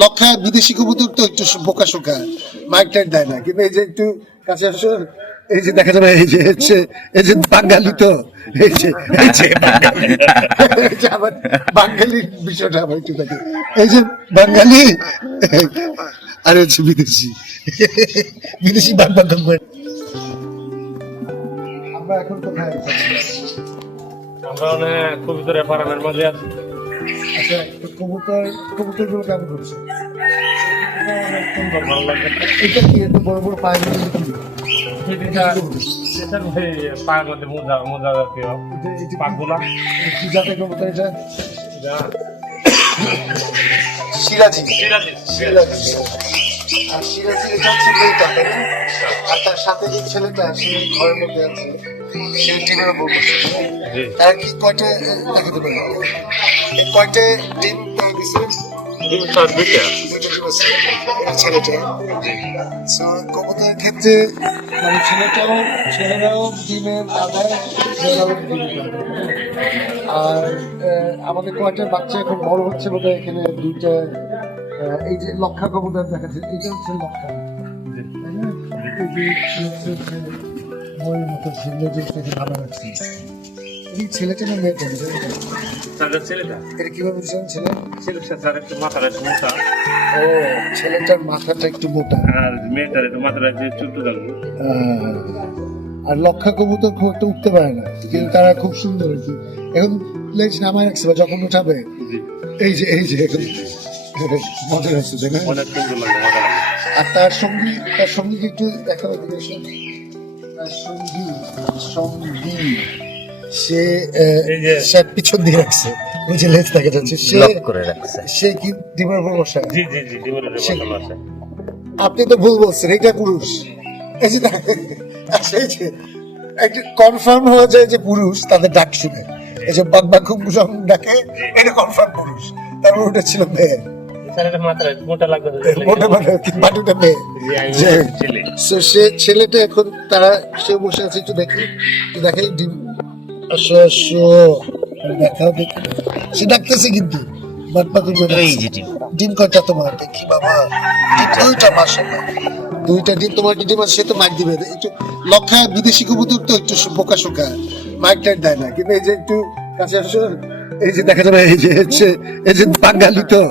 লক্ষায় বিদেশি কবুতর তো একটু বোকা শোকা। মাইক টাইট দেয় না। কিন্তু এই যে একটু কাছে আসো, এই যে দেখা যাবে, এই যে হচ্ছে, এই যে বাঙালি তো। এই যে এই যে আবার বাঙালির বিষয়টা আবার একটু দেখে। এই যে বাঙালি, আর হচ্ছে বিদেশি। বিদেশি বাং বাং আমরা এখন কোথায়? আমরা অনেক কবিতার ফার্মের মাঝে আছি কবুতর কেমন করছে এটা কি? এত বড় বড় পায়ে কি? এটা এটার ভাই পায়ের মধ্যে মোজা মোজা জাতীয় পাকগুলা কি? জাতের কবুতর এটা? যা সিরাজি সিরাজি সিরাজি আর সিরাজি এটা হচ্ছে মেয়েটা আর তার সাথে যে ছেলেটা সে ঘরের মধ্যে আছে। সে ডিমের উপর বসে। জি। তারা কি কয়টা দেখাতে পারে এই কয়টা ডিম তারা দিছে? ডিম চার দুইটা। আছে। ছেলেটা। সো কবুতরের ক্ষেত্রে মানে ছেলেটাও ছেলেরাও ডিমের দাদায়। আর আমাদের কয়টা বাচ্চা এখন বড় হচ্ছে বোধহয় এখানে দুইটা এই যে লক্ষা কবুতর দেখা যাচ্ছে এটা হচ্ছে লক্ষা। তাই না? হচ্ছে মতো ঝিলে যে সেটা ভালো লাগছে। এই ছেলেটা না মেয়েটা তো? ছেলেটা? এটা কীভাবে বুঝলেন ছেলে? ছেলেটা তার একটু মাথার একটু মোটা। ও ছেলেটার মাথাটা একটু মোটা। আর মেয়েটার একটু মাথার একটু ছোট্ট জানব আর লক্ষা কবুতর খুব একটা উঠতে পারে না। কিন্তু তারা খুব সুন্দর আর কি এখন লেজ নামায় রাখছে বা যখন উঠাবে এই যে এই যে এখন মজা হচ্ছে তাই না? অনেক সুন্দর লাগে আর তার সঙ্গে তার সঙ্গে একটু দেখা দিকে এসো। তার সঙ্গী সঙ্গী সে আহ, এই যে- সে পিছন দিয়ে রাখছে। ওই লেজ দেখা যাচ্ছে। সে করে রাখছে। সে কি ডিমের উপর বসা? জি জি জি ডিমের বসানো আছে আপনি তো ভুল বলছেন এটা পুরুষ। এই যে দেখেন, যে একটা কনফার্ম হয়ে যায় যে পুরুষ তাদের ডাক শুনে। এই যে বাক বাক ডাকে এটা কনফার্ম পুরুষ। তারপর ওটা ছিল মেয়ে। মোটা লাগবে মোটা মেয়ে জি, আমি যে ছেলে। so সে ছেলেটা এখন তারা সে বসে আছে একটু দেখি। ডিম। দেখাও দেখি। সে ডাকতেছে কিন্তু। কয়টা তোমার? দেখি বাবা। দুইটা ডিম তোমার ডিম আছে সে তো মাইক দিবে। একটু লক্ষা বিদেশি কবুতর তো একটু বোকা শোকা। মাইক টাইট দেয় না। কিন্তু এই যে একটু কাছে আসো এই যে দেখা যাবে এই যে হচ্ছে এই যে বাঙালি তো।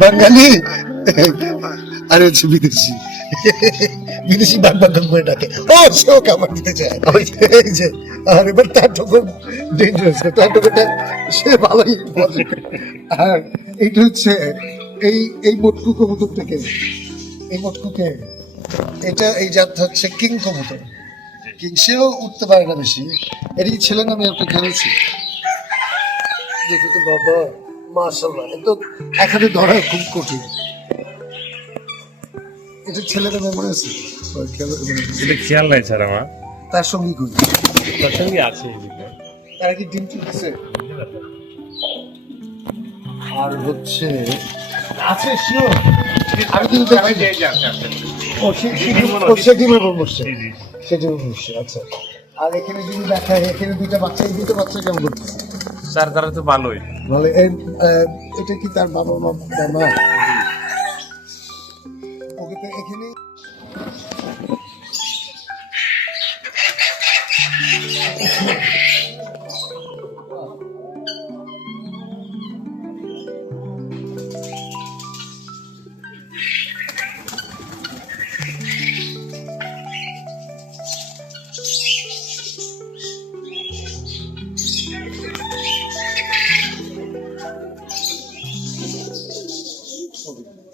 বাঙালি। বিদেশি বিদেশি করে ডাকে ও সেও দিতে চায় এই যে আর এবার তার ঠোকর ডেঞ্জারাস তার ঠোকরটা সে ভালোই আর এইটা হচ্ছে এই এই মোটকু কবুতর থেকে এই মোটকুকে এটা এই জাতটা হচ্ছে কিং কবুতর সেও উঠতে পারে না বেশি। এটা কি ছেলে নামে আপনি খেলেছি দেখি তো বাবা মাশাল্লাহ এ তো এখানে ধরা খুব কঠিন। এটা ছেলে মনে আছে? এটা খেয়াল নাই স্যার আমার। তার সঙ্গে করি। তার সঙ্গে আছে। তারা কি ডিম আর হচ্ছে আছে শিওর আমি কিন্তু। ও সে ও, বসছে আচ্ছা। আর এখানে যদি দেখায় এখানে দুইটা বাচ্চা এই দুটো বাচ্চা কেমন করতেছে স্যার তারা তো ভালোই। আহ, এটা কি তার বাবা মা তার ওকে তো এখানে Jesucristo.